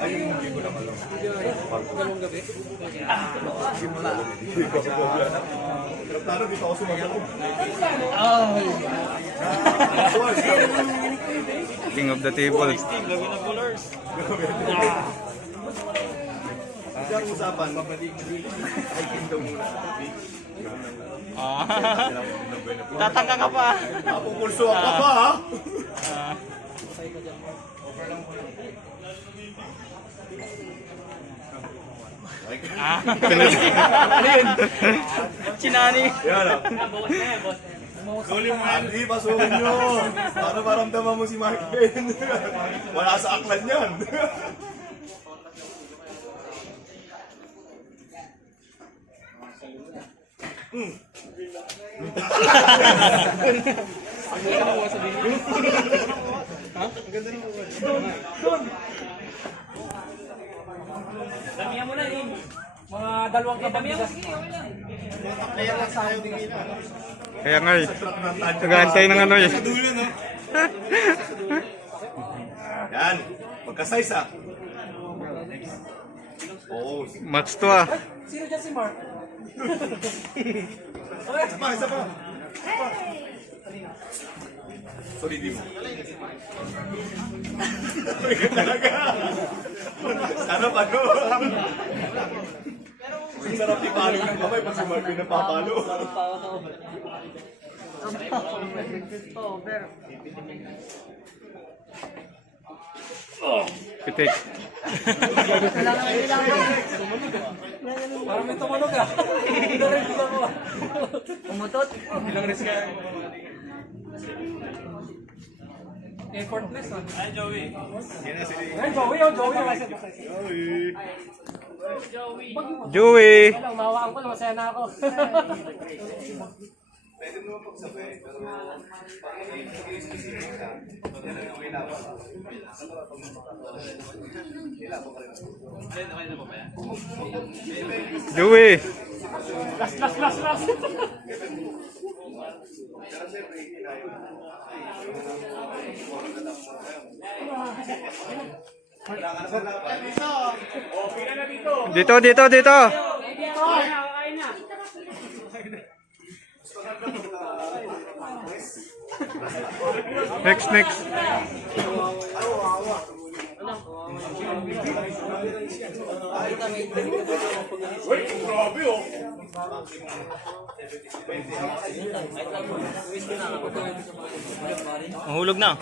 Ay, hindi ko lang alam. Galong gabi. Talo, di pa ako sumagot. King of the table. Hindi ang usapan, ay kingdom muna. Tatangka ka pa. Napupulso ako pa, ha? Ano yun? Chinani. Yan, ha? Hindi, pasukin nyo. Para maramdaman mo si Mark Ben. Wala sa aklan yan. Damihan mo na eh. Mga dalawang kabamihan mo. Kaya lang sayo din nila. Kaya nga eh. Nag-aantay ng ano eh. Dulo, no? Yan. Magka-size, ha? Oo. Match to ah. Sino dyan si Mark? Isa pa, isa pa. Sorry, di mo. Talaga. Sana pa, no? Ang sarap ipalo ng kamay pag si Mark yung napapalo. Pitik. Parang may tumunog ah. Hindi rin kita mo. Umutot? Ilang risk ka? Effortless ah. Ay, Joey. Ay, Joey. Oh, Joey. Joey. Walang mawaan ko, masaya na ako. Pwede mo pagsabay, pero Joey. Last. Dito. Next. grabe, oh! Mahulog na.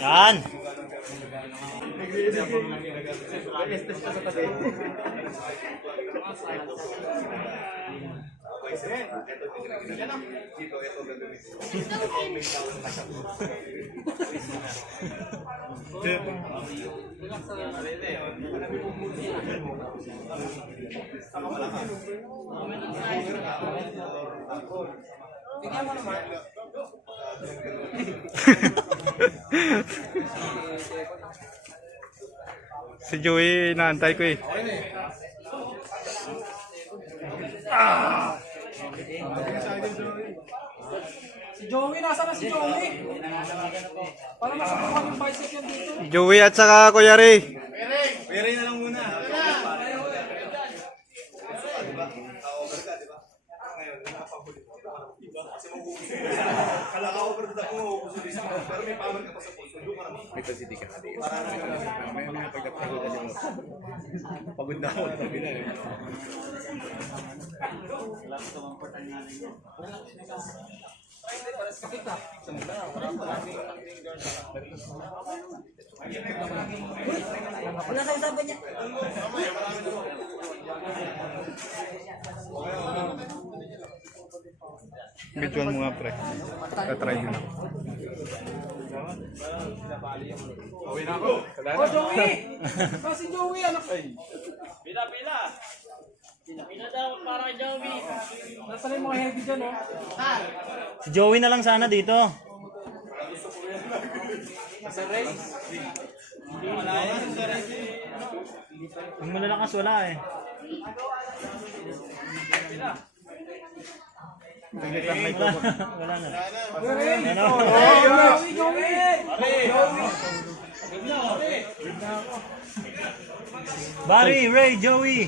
Yan. Bigyan mo naman. Si Joey, naantay ko eh. Si Joey, nasa na si Joey? Para masubukan yung bicycle dito. Joey at saka Kuya Ray. Pere na lang muna. Kala ka over the ako, pero may power ka pa sa puso. May pasiti ka na din. May mga pagkakagod na mo. Pagod na ako. Sabi na eh. Wala sa usapan niya. Bituan mo nga pre. Tatry mo. Oh, Joey! Si Joey, anak. Pila. Pila daw para kay Joey. Nasa na yung mga heavy dyan, oh. Si Joey na lang sana dito. Sa race. Yung malalakas wala eh. Wala na. Barry, Ray, Joey.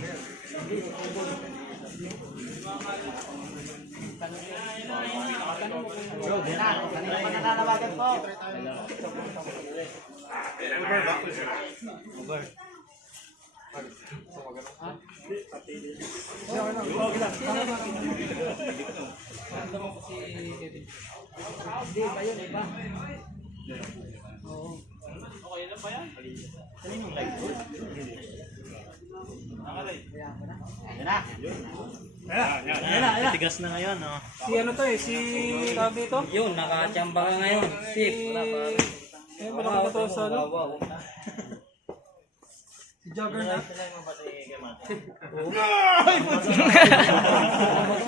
Okay na ba yan? Tigas na ngayon, oh. Si ano to eh, si tawag dito? Yun, nakachamba ka ngayon. Sip. Eh, malaki na to sa ano? Si Juggernaut.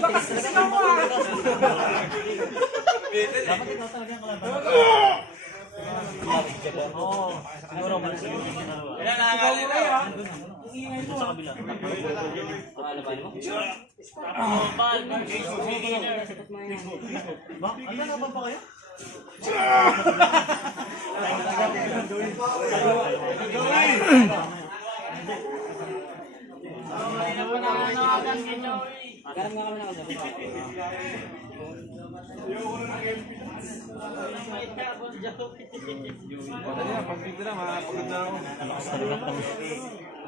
Lakas kasi na mo ah! Siguro mas yung Ikaw mo kayo ah! Ang ingay mo ah! Bal, beginner. Ano na ba kayo? Ay, napananawagan kay Joey. Garam nga kami na kasi. Wait ka, Boss Joey.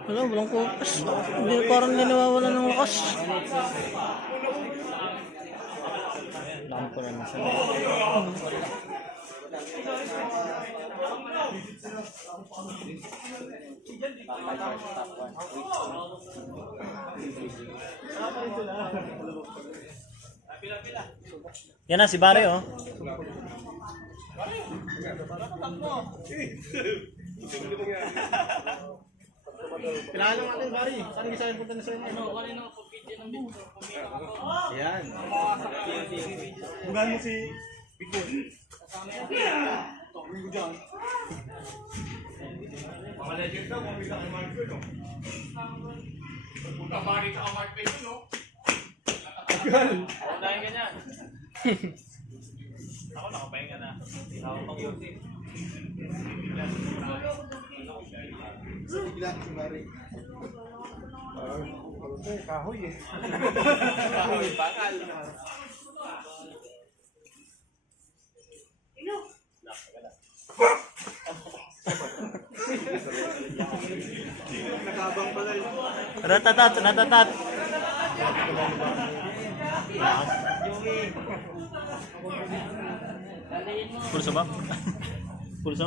Wala, walang kupas. Hindi, parang hindi nawawala ng lakas. Lampo na nasa. Yan na si Barry, oh. Kailangan natin, Barry. Saan yung isa punta na sa inyo? Ano, kanina ako video ng video. Ayan. Bugan mo si Bigyan. Mga legend daw, kumita kay Mark yun, no? Pagpunta Barry ka ang Mark yun, no? Dahil ganyan. Ako nakapahinga na. Ako pang yun eh. Bigla si Barry. Kahoy eh. Kahoy, bakal. Nakabang pala yun. Ratatat, ratatat. Pulso ba? Pulso?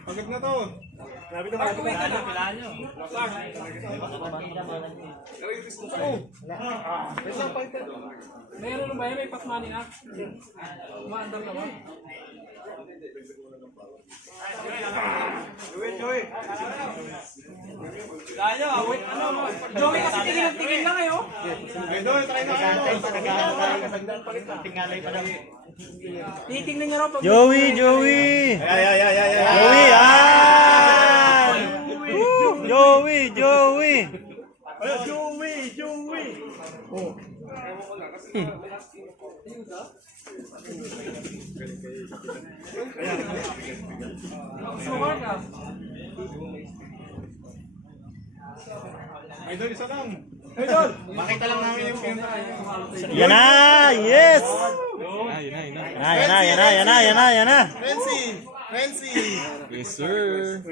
Pagkat na to. Grabe na Mark, uwi ka na. Pilaan nyo. Meron na ba yan? May patmani na? Umaandar na ba? Joey. Kaya, wait, ano mo? Joey kasi tingin lang eh oh. Ay, doon, try na kayo. Titingnan niya raw pag... Joey, Joey! Joey, yan! Woo! Joey, Joey! Joey. Sumar ka. Ay, doon, isa lang. Ay, doon. Makita lang namin yung Yan na! Yes! Yan na! Renzi. Yes, sir!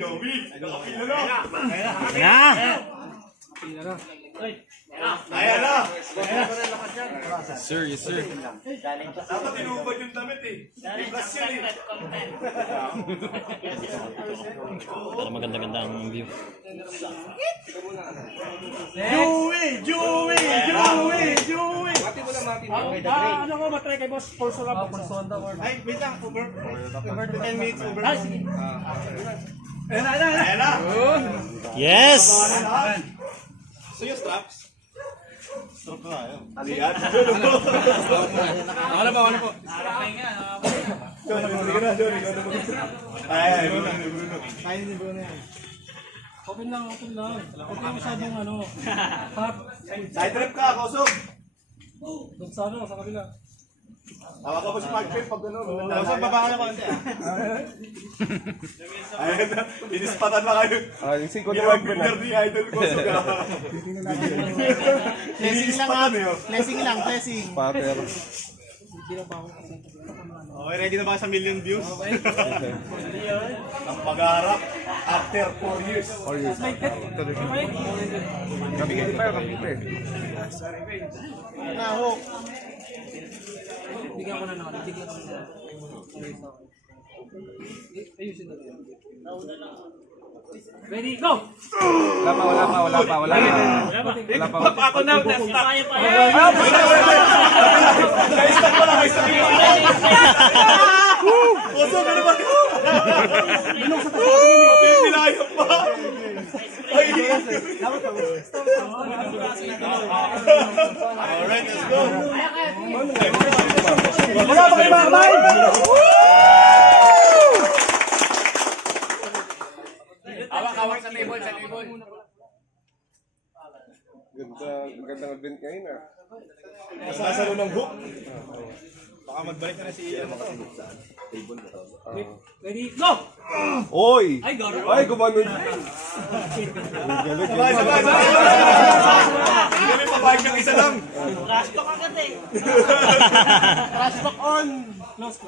Joey. Yan na! Ayan na. Sir, yes, sir. Dapat inubad yung damit eh. Plus yan eh. Para maganda-ganda ang view. Joey. Ano ko, matry kay boss? Pulso lang. Pulso on the word. Ay, wait lang. Over 10 minutes. Over. Ah, sige. Ayan na. Yes! So yung straps? Strap na yun. Aliyan. Nakapahinga. Ay, Bruno. Open lang. Huwag kayo masyadong ano. Hot. Side trip ka, Kosog. Doon sa ano, sa kabila. Tawa ka po si Mark Trip pag gano'n. Kosog, baba ka na konti ah. Ayun na, inispatan na kayo. Yung 5 na Gilawag binder ni Idol Kosog ah. Inispatan eh. Blessing lang, blessing. Paper. Okay, ready na ba sa million views? Ang pag-aarap after 4 years. Kapigil pa yung kapigil. Nahok. Bigyan ko na naman. Ayusin natin. Ready, go! Wala pa. Ako na, kaya pa yan. Naistak ko lang, naistak ko lang. Kosog, ano ba? Pinayap pa. Ay, alright, let's go. Wala pa kayo mga kamay! Awak-awak sa table. Magandang event ngayon ah. Masasalo ng hook. Baka magbalik na si Ian. Ready, go! Oy! Ay, garo. Ay, gumano yun. Sabay! Hindi kami papayag ng isa lang. Trash talk on. Close.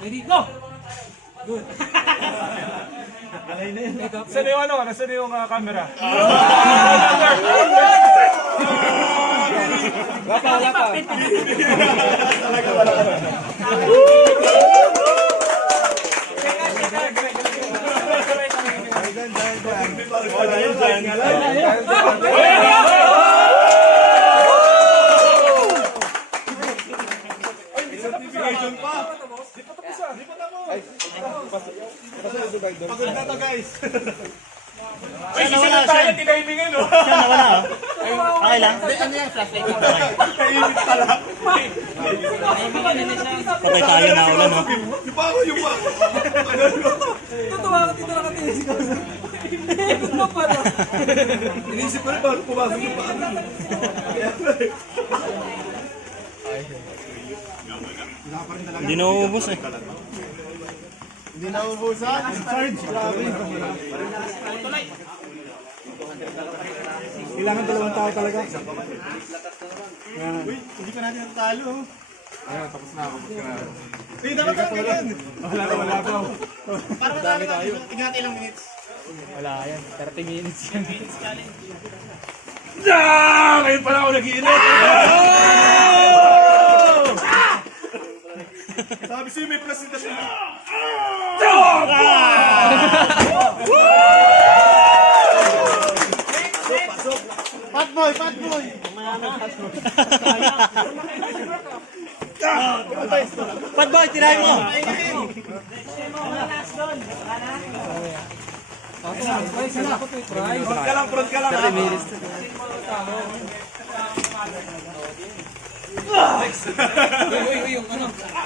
Ready, go! Good. Saan yung ano? Nasaan yung camera? Wala pa. Wala yun, dahil nga lang. Certification pa. Pagod na to, guys. Ay, sisunod tayo, tinaimingan, no? Okay lang. Ano yan, flashlight mo? Kainit pala. Patay tayo na ulan, no? Yung pa ako. Tutuwa ka dito nakatinis ko. Ikot mo pa na. Inisip ko rin bago pumasok yung paa. Hindi na uubos eh. Hindi na ubusan. Kailangan dalawang tao talaga. Uy, hindi pa natin natalo. Ayun, tapos na ako. Hindi, dapat ka ganyan. Wala pa. Para matalo tayo. Tingnan ilang minutes. Wala yan. 30 minutes yan. Ngayon pala ako nag-iinit. Sabi sa'yo may presentasyon. Fatboy. Patboy, tirahin mo! Front ka lang. 30 minutes.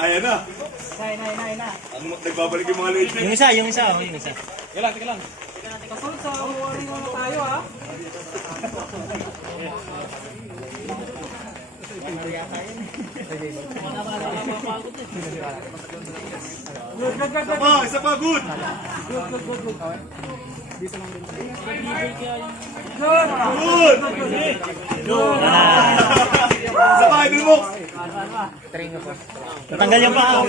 Ayan na. Ano, nagbabalik yung mga late. Yung isa. Kasunod sa warning mo tayo ha. Isa pa, good. Good. Isa pa, idol mo. Natanggal yung paa.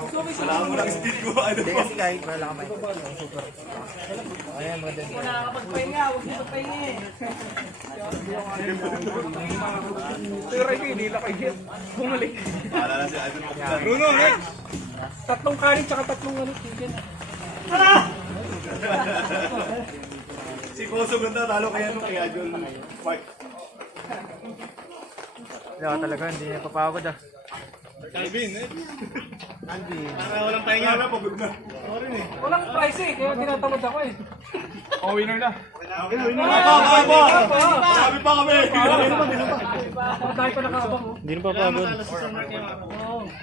Wala mo lang speed ko, idol mo. Nakakapagpahinga, huwag niyo pagpahinga eh. Pero hindi na kayo. Bumalik. Para na si idol mo. Bruno, next. Tatlong kanin tsaka tatlong ano, chicken. Si Koso ganda, talo kaya nung kay Idol Mark. Talaga, hindi na papagod ah. Calvin, eh. Para walang pahinga. Wala, pagod na. Walang price eh, kaya tinatamad ako eh. Oh, winner na. Sabi pa kami. Tayo pa nakabang. Hindi na papagod.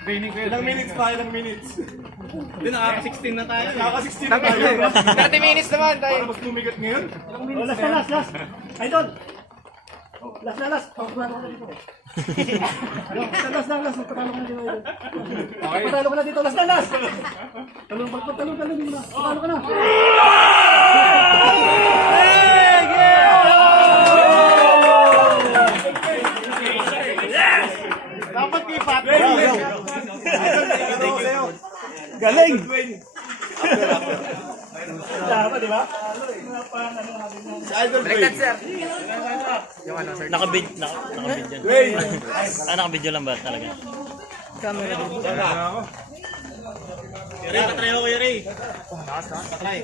Ilang minutes pa, ilang minutes. Hindi, nakaka-16 na tayo. Nakaka-16 na tayo. 30 minutes naman tayo. Para mas lumigat ngayon. Last. Idol. Last. Last. Magpatalo ka na dito. Magpatalo ka na dito. Last. Talong mo na. Patalo ka na. Dapat kay Patrick. Galing! Dapat, di ba? Si Idol Dwayne. Nakabid yan. Nakabidyo lang ba talaga? Yuri, patry ako, Yuri. Patry.